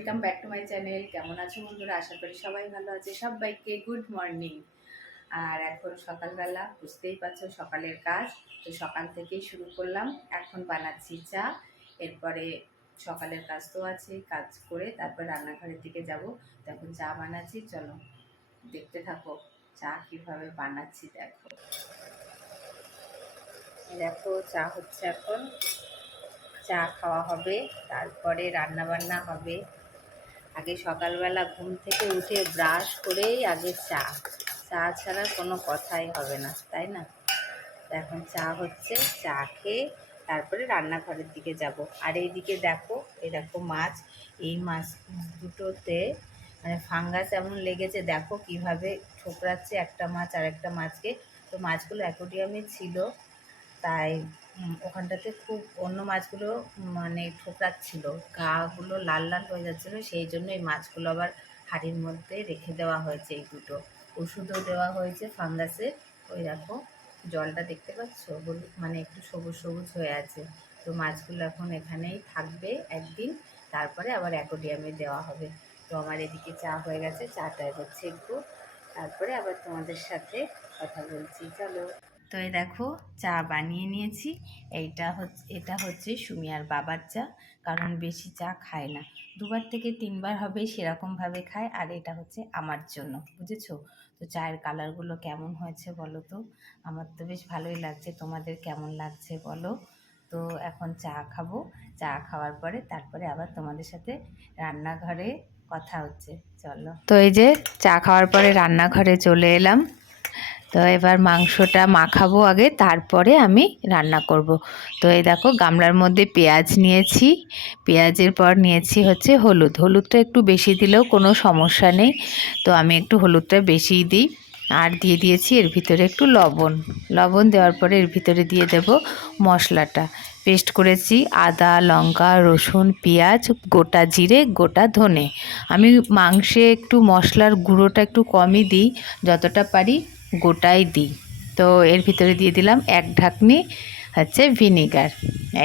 Welcome back to my channel. কেমন আছো বন্ধুরা? আশা করি সবাই ভালো আছে। সবাইকে গুড মর্নিং। আর এখন সকালবেলা, বুঝতেই পারছ, সকালের কাজ। তো সকাল থেকেই শুরু করলাম। এখন বানাচ্ছি চা। এরপরে সকালের কাজ তো আছে, কাজ করে তারপর রান্নাঘরের দিকে যাব। তখন চা বানাচ্ছি। চলো, দেখতে থাকো, চা কীভাবে বানাচ্ছি দেখো। দেখো, চা হচ্ছে এখন। চা খাওয়া হবে, তারপরে রান্না বান্না হবে। আগে সকালবেলা ঘুম থেকে উঠে ব্রাশ করেই আগে চা। চা ছাড়া কোনো কথাই হবে না, তাই না? এখন চা হচ্ছে, চা খেয়ে তারপরে রান্নাঘরের দিকে যাব। আর এইদিকে দেখো দেখো মাছ, এই মাছ দুটোতে মানে ফাঙ্গাস এমন লেগেছে, দেখো কীভাবে ঠোকরাচ্ছে একটা মাছ আর একটা মাছকে। তো মাছগুলো অ্যাকোডিয়ামে ছিল, তাই ওখানটাতে খুব অন্য মাছগুলো মানে ঠোকরাচ্ছিল। গাগুলো লাল লাল হয়ে যাচ্ছিল, সেই জন্য এই মাছগুলো আবার হাঁড়ির মধ্যে রেখে দেওয়া হয়েছে এই দুটো। ওষুধও দেওয়া হয়েছে ফাঙ্গাসের ওই দেখো, জলটা দেখতে পাচ্ছ? মানে একটু সবুজ সবুজ হয়ে আছে। তো মাছগুলো এখন এখানেই থাকবে একদিন, তারপরে আবার অ্যাকোডিয়ামে দেওয়া হবে। তো আমার এদিকে চা হয়ে গেছে, চাটা হচ্ছে একটু। তারপরে আবার তোমাদের সাথে কথা বলছি। চলো। তো এই দেখো, চা বানিয়ে নিয়েছি। এইটা হচ্ছে এটা হচ্ছে সুমিয়ার বাবার চা, কারণ বেশি চা খায় না। দুবার থেকে তিনবার হবে, সেরকমভাবে খায়, আর এটা হচ্ছে আমার জন্য, বুঝেছ? তো চায়ের কালারগুলো কেমন হয়েছে বলো তো? আমার তো বেশ ভালোই লাগছে, তোমাদের কেমন লাগছে বলো? তো এখন চা খাব, চা খাওয়ার পরে তারপরে আবার তোমাদের সাথে রান্নাঘরে কথা হচ্ছে, চলো। তো এই যে চা খাওয়ার পরে রান্নাঘরে চলে এলাম। তো এবার মাংসটা মাখাবো আগে, তারপরে আমি রান্না করব। তো এই দেখো, গামলার মধ্যে পেঁয়াজ নিয়েছি। পেঁয়াজের পর নিয়েছি হচ্ছে হলুদ। হলুদটা একটু বেশি দিলেও কোনো সমস্যা নেই। তো আমি একটু হলুদটা বেশিই দিই। আর দিয়ে দিয়েছি এর ভিতরে একটু লবণ। লবণ দেওয়ার পরে এর ভিতরে দিয়ে দেব মশলাটা। পেস্ট করেছি আদা, লঙ্কা, রসুন, পেঁয়াজ, গোটা জিরে, গোটা ধনে। আমি মাংসে একটু মশলার গুঁড়োটা একটু কমই দিই, যতটা পারি গোটাই দিই। তো এর ভিতরে দিয়ে দিলাম এক ঢাকনি হচ্ছে ভিনিগার।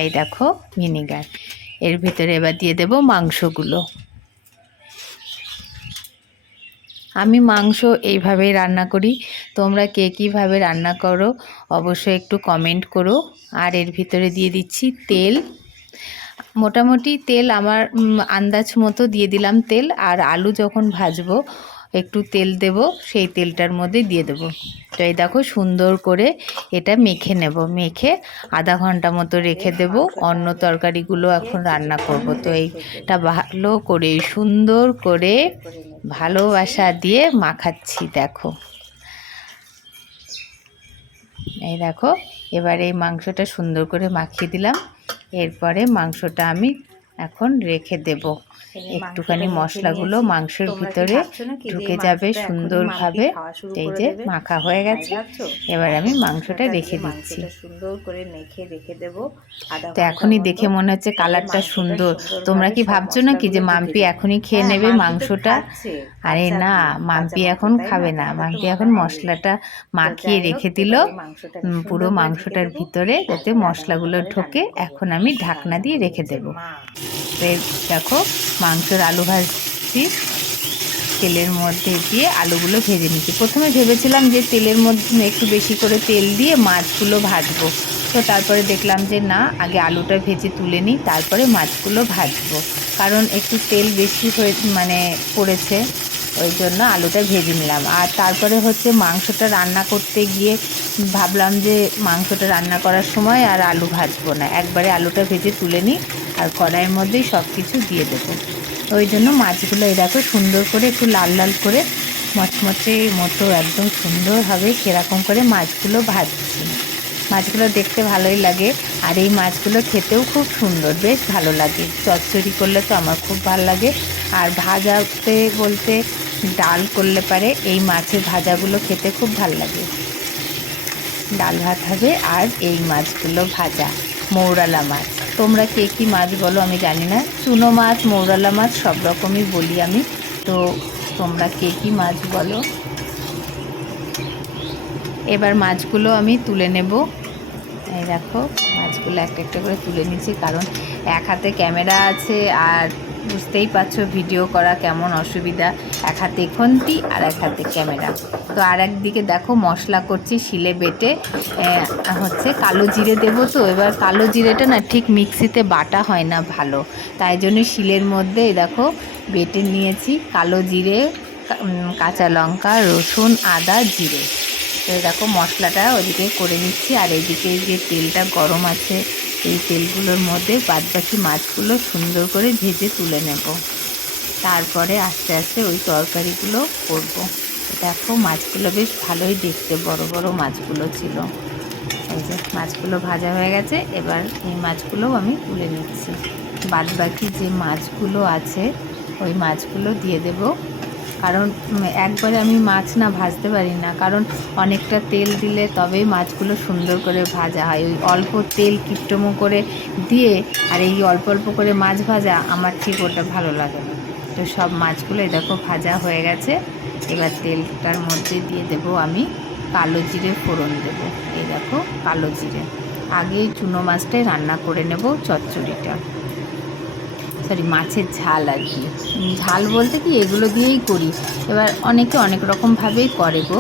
এই দেখো, ভিনিগার। এর ভিতরে এবার দিয়ে দেব মাংসগুলো। আমি মাংস এইভাবেই রান্না করি। তোমরা কে কীভাবে রান্না করো অবশ্যই একটু কমেন্ট করো। আর এর ভিতরে দিয়ে দিচ্ছি তেল। মোটামুটি তেল আমার আন্দাজ মতো দিয়ে দিলাম তেল। আর আলু যখন ভাজবো একটু তেল দেব, সেই তেলটার মধ্যে দিয়ে দেব। তো এই দেখো সুন্দর করে এটা মেখে নেব, মেখে আধা ঘণ্টা মতো রেখে দেব। অন্য তরকারিগুলো এখন রান্না করব। তো এইটা ভালো করে, সুন্দর করে ভালোবাসা দিয়ে মাখাচ্ছি, দেখো। এই দেখো, এবার এই মাংসটা সুন্দর করে মাখিয়ে দিলাম। এরপরে মাংসটা আমি এখন রেখে দেব। একটুখানি মশলাগুলো মাংসের ভিতরে ঢুকে যাবে সুন্দরভাবে। এই যে মাখা হয়ে গেছে। এবার আমি মাংসটা রেখে দিচ্ছি। সুন্দর করে মেখে রেখে দেবো। তো এখনই দেখে মনে হচ্ছে কালারটা সুন্দর। তোমরা কি ভাবছ না কি যে মাম্পি এখনই খেয়ে হ্যাঁ, নেবে মাংসটা? আরে না মাম্পি এখন খাবে না। মাম্পি এখন মশলাটা মাখিয়ে রেখে দিল। পুরো মাংসটার ভিতরে যাতে মশলাগুলো ঢোকে। এখন আমি ঢাকনা দিয়ে রেখে দেবো। দেখো মাংসের আলু ভাজছি তেলের মধ্যে দিয়ে আলুগুলো ভেজে নিচ্ছি। প্রথমে ভেবেছিলাম যে তেলের মধ্যে একটু বেশি করে তেল দিয়ে মাছগুলো ভাজবো। তো তারপরে দেখলাম যে না, আগে আলুটা ভেজে তুলে নিই, তারপরে মাছগুলো ভাজবো। কারণ একটু তেল বেশি হয়ে মানে পড়েছে, ওই জন্য আলুটা ভেজে নিলাম। আর তারপরে হচ্ছে মাংসটা রান্না করতে গিয়ে ভাবলাম যে মাংসটা রান্না করার সময় আর আলু ভাজবো না। একবারে আলুটা ভেজে তুলে নিই আর কড়াইয়ের মধ্যেই সব কিছু দিয়ে দেবো। ওই জন্য মাছগুলো এই দেখো সুন্দর করে একটু লাল লাল করে মচমচে মতো একদম সুন্দর হবে সেরকম করে মাছগুলো ভাজছি। মাছগুলো দেখতে ভালোই লাগে আর এই মাছগুলো খেতেও খুব সুন্দর, বেশ ভালো লাগে। চচ্চড়ি করলে তো আমার খুব ভালো লাগে। আর ভাজাতে বলতে ডাল করলে পারে এই মাছের ভাজাগুলো খেতে খুব ভালো লাগে। ডাল ভাত হবে আর এই মাছগুলো ভাজা, মৌরালা মাছ। তোমরা কে কী মাছ বলো আমি জানি না। চুনো মাছ, মৌরালা মাছ, সব রকমই বলি আমি। তো তোমরা কে কী মাছ বলো? এবার মাছগুলো আমি তুলে নেব। এই দেখো, মাছগুলো একটা একটা করে তুলে নিচ্ছি, কারণ এক হাতে ক্যামেরা আছে আর বুঝতেই পারছ ভিডিও করা কেমন অসুবিধা? এক হাতে খুন্তি আর এক হাতে ক্যামেরা। তো আর একদিকে দেখো মশলা করছি, শিলে বেটে হচ্ছে কালো জিরে দেবো তো, এবার কালো জিরেটা না ঠিক মিক্সিতে বাটা হয় না ভালো। তাই জন্য শিলের মধ্যে দেখো বেটে নিয়েছি কালো জিরে কাঁচা লঙ্কা, রসুন, আদা, জিরে। তো দেখো মশলাটা ওদিকে করে নিচ্ছি, আর এদিকে যে তেলটা গরম আছে এই তেলগুলোর মধ্যে বাদবাকি মাছগুলো সুন্দর করে ভেজে তুলে নেব। তারপরে আস্তে আস্তে ওই তরকারিগুলো করব। দেখো মাছগুলো বেশ ভালোই দেখতে, বড় বড় মাছগুলো ছিল। এই যে মাছগুলো ভাজা হয়ে গেছে, এবার এই মাছগুলোও আমি তুলে নিচ্ছি। বাদবাকি যে মাছগুলো আছে, ওই মাছগুলো দিয়ে দেব। কারণ একবারে আমি মাছ না ভাজতে পারি না। কারণ অনেকটা তেল দিলে তবেই মাছগুলো সুন্দর করে ভাজা হয়। ওই অল্প তেল কিপটমো করে দিয়ে আর এই অল্প অল্প করে মাছ ভাজা আমার ঠিক ওটা ভালো লাগে না। তো সব মাছগুলো দেখো ভাজা হয়ে গেছে। এবার তেলটার মধ্যে দিয়ে দেব আমি কালো জিরে ফোড়ন দেব। এই দেখো কালো জিরে। আগে চুনো মাছটাই রান্না করে নেব চচ্চড়িটা। সরি, মাছের ঝাল আর কি। ঝাল বলতে কি, এগুলো দিয়েই করি। এবার অনেকে অনেক রকমভাবেই করে গো।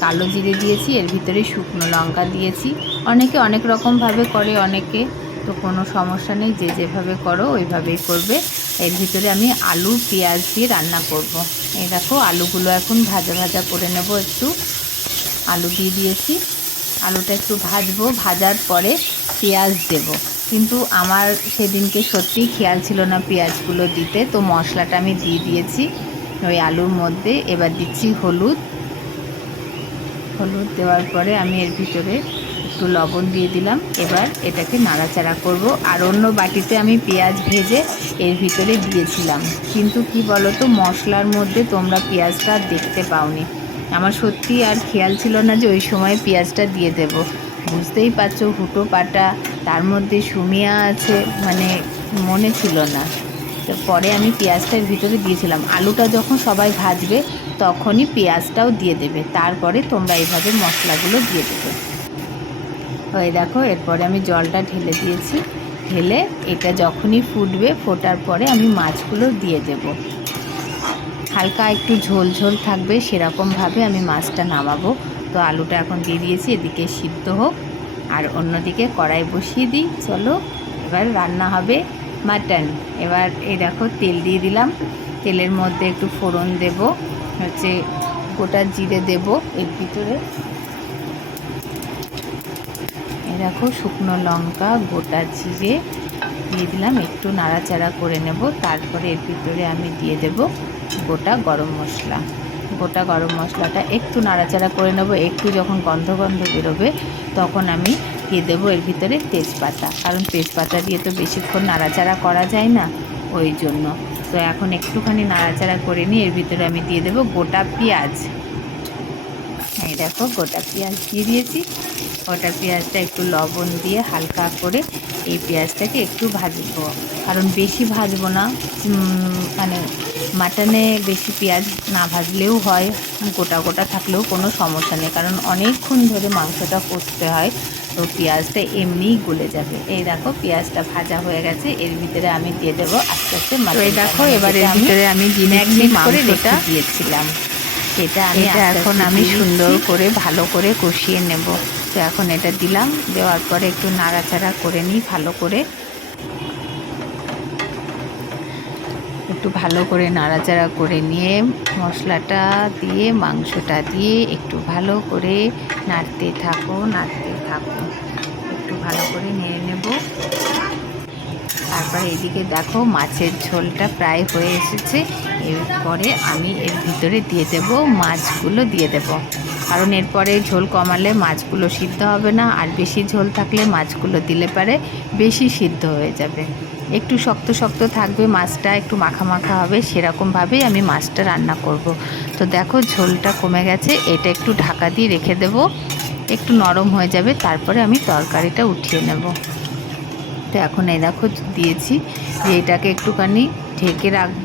কালো জিরে দিয়েছি, এর ভিতরে শুকনো লঙ্কা দিয়েছি। অনেকে অনেক রকমভাবে করে, অনেকে তো কোনো সমস্যা নেই, যে যেভাবে করো ওইভাবেই করবে। এর ভিতরে আমি আলু, পেঁয়াজ দিয়ে রান্না করব। এই দেখো, আলুগুলো এখন ভাজা ভাজা করে নেব একটু। আলু দিয়ে দিয়েছি। আলুটা একটু ভাজবো, ভাজার পরে পেঁয়াজ দেব। কিন্তু আমার সেদিনকে সত্যিই খেয়াল ছিল না পেঁয়াজগুলো দিতে, তো মশলাটা আমি দিয়ে দিয়েছি, ওই আলুর মধ্যে। এবার দিচ্ছি হলুদ। হলুদ দেওয়ার পরে আমি এর ভিতরে একটু লবণ দিয়ে দিলাম। এবার এটাকে নাড়াচাড়া করব। আর অন্য বাটিতে আমি পেঁয়াজ ভেজে এর ভিতরে দিয়েছিলাম। কিন্তু কি বলো তো মশলার মধ্যে তোমরা পেঁয়াজটা দেখতে পাওনি। আমার সত্যি আর খেয়াল ছিল না যে ওই সময় পেঁয়াজটা দিয়ে দেব। বুঝতেই পারছ হুটো পাটা তার মধ্যে সুমিয়া আছে মানে মনে ছিল না। তো পরে আমি পেঁয়াজটার ভিতরে দিয়েছিলাম। আলুটা যখন সবাই ভাজবে, তখনই পেঁয়াজটাও দিয়ে দেবে। তারপরে তোমরা এইভাবে মশলাগুলো দিয়ে দেবে। ওই দেখো, এরপরে আমি জলটা ঢেলে দিয়েছি। ঢেলে এটা যখনই ফুটবে, ফোটার পরে আমি মাছগুলো দিয়ে দেব। হালকা একটু ঝোল ঝোল থাকবে, সেরকমভাবে আমি মাছটা নামাবো। তো আলুটা এখন দিয়ে দিয়েছি, এদিকে সিদ্ধ হোক। আর অন্যদিকে কড়াই বসিয়ে দিই। চলো, এবার রান্না হবে মাটন। এবার এই দেখো, তেল দিয়ে দিলাম। তেলের মধ্যে একটু ফোড়ন দেব, হচ্ছে গোটা জিরে দেব এর ভিতরে। দেখো, শুকনো লঙ্কা, গোটা জিরে দিয়ে দিলাম। একটু নাড়াচাড়া করে নেব, তারপরে এর ভিতরে আমি দিয়ে দেব গোটা গরম মশলা। গোটা গরম মশলাটা একটু নাড়াচাড়া করে নেব। একটু যখন গন্ধ গন্ধ বেরোবে, তখন আমি দিয়ে দেবো এর ভিতরে তেজপাতা। কারণ তেজপাতা দিয়ে তো বেশিক্ষণ নাড়াচাড়া করা যায় না, ওই জন্য। তো এখন একটুখানি নাড়াচাড়া করে নিয়ে এর ভিতরে আমি দিয়ে দেবো গোটা পেঁয়াজ। এই দেখো গোটা পেঁয়াজ দিয়ে দিয়েছি। গোটা পেঁয়াজটা একটু লবণ দিয়ে হালকা করে এই পেঁয়াজটাকে একটু ভাজবো। কারণ বেশি ভাজবো না মানে মাটনে বেশি পেঁয়াজ না ভাজলেও হয় গোটা গোটা থাকলেও কোনো সমস্যা নেই। কারণ অনেকক্ষণ ধরে মাংসটা কষতে হয় তো পেঁয়াজটা এমনিই গলে যাবে। এই দেখো পেঁয়াজটা ভাজা হয়ে গেছে এর ভিতরে আমি দিয়ে দেবো আস্তে আস্তে এই দেখো এবার এর আমি ভিতরে আমি ম্যাগনেট করে রেখে দিয়েছিলাম। এটা আমি এখন আমি সুন্দর করে ভালো করে কষিয়ে নেব। তো এখন এটা দিলাম দেওয়ার পরে একটু নাড়াচাড়া করে নিই ভালো করে। একটু ভালো করে নাড়াচাড়া করে নিয়ে মশলাটা দিয়ে মাংসটা দিয়ে একটু ভালো করে নাড়তে থাকো নাড়তে থাকো। একটু ভালো করে নেড়ে নেব। তারপরে এদিকে দেখো মাছের ঝোলটা প্রায় হয়ে এসেছে। এরপরে আমি এর ভিতরে দিয়ে দেব, মাছগুলো দিয়ে দেব। কারণ এরপরে ঝোল কমালে মাছগুলো সিদ্ধ হবে না, আর বেশি ঝোল থাকলে মাছগুলো দিলে পারে বেশি সিদ্ধ হয়ে যাবে। একটু শক্ত শক্ত থাকবে, মাছটা একটু মাখা মাখা হবে, সেরকমভাবেই আমি মাছটা রান্না করব। তো দেখো ঝোলটা কমে গেছে, এটা একটু ঢাকা দিয়ে রেখে দেব। একটু নরম হয়ে যাবে, তারপরে আমি তরকারিটা উঠিয়ে নেব। তো এখন এই দেখো দিয়েছি যে এটাকে একটুখানি ঢেকে রাখব।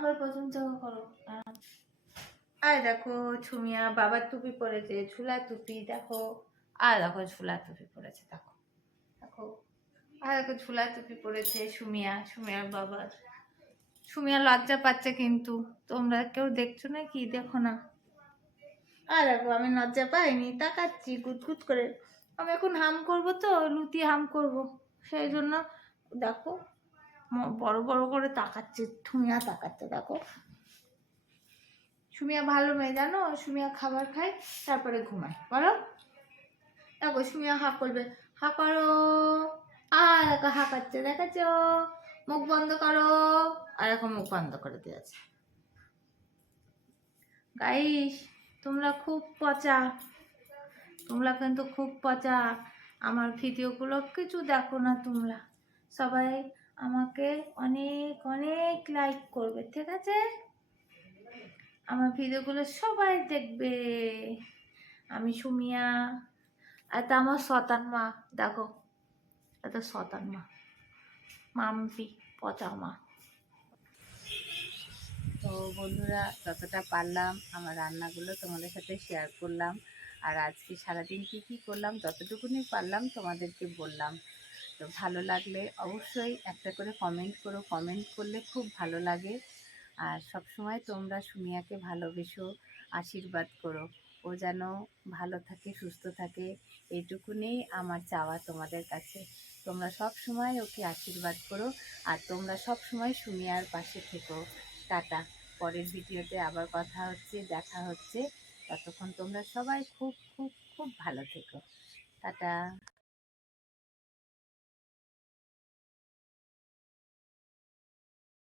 আবার থেকে করো। আর দেখো ছুমিয়া, বাবার টুপি পরেছে, ঝুলা টুপি, দেখো। আর দেখো ঝুলা টুপি পরেছে, দেখো। দেখো। আর দেখো ঝুলা টুপি পরেছে সুমিয়া, সুমিয়ার বাবার। সুমিয়া লজ্জা পাচ্ছে কিন্তু। তোমরা কেউ দেখছ না কি? দেখো না। আর দেখো, আমি লজ্জা পাইনি, তাকাচ্ছি গুদগুদ করে। আমি এখন হাম করব তো, লুতি হাম করব। সেই জন্য দেখো বড় বড় করে তাকাচ্ছে, সুমিয়া তাকাচ্ছে, দেখো। সুমিয়া ভালো মেয়ে, জানো? সুমিয়া খাবার খায়, তারপরে ঘুমায়, বলো? দেখো, সুমিয়া হা করবে হা করো আর দেখো হা করছে দেখাচ্ছ মুখ বন্ধ করো। আর এখন মুখ বন্ধ করে দিয়েছে। গাইস তোমরা খুব পচা। তোমরা কিন্তু খুব পচা। আমার ভিডিওগুলো কিছু দেখো না তোমরা। সবাই আমাকে অনেক অনেক লাইক করবে, ঠিক আছে? আমার ভিডিওগুলো সবাই দেখবে। আমি সুমিয়া এটা আমার শতান মা, দেখো। এটা শতান মা, মাম্পি পচা মা। তো বন্ধুরা, যতটা পারলাম আমার রান্নাগুলো তোমাদের সাথে শেয়ার করলাম। আর আজকে সারাদিন কী কী করলাম, যতটুকুনি পারলাম তোমাদেরকে বললাম। তো ভালো লাগলে অবশ্যই একটা করে কমেন্ট করো। কমেন্ট করলে খুব ভালো লাগে। আর সব সময় তোমরা সুমিয়াকে ভালোবেসো, আশীর্বাদ করো। ও যেন ভালো থাকে, সুস্থ থাকে এইটুকুনি আমার চাওয়া তোমাদের কাছে। তোমরা সব সময় ওকে আশীর্বাদ করো। আর তোমরা সব সময় সুমিয়ার পাশে থেকো। টাটা। পরের ভিডিওতে আবার কথা হচ্ছে, দেখা হচ্ছে। ততক্ষণ তোমরা সবাই খুব খুব খুব ভালো থেকো। টাটা।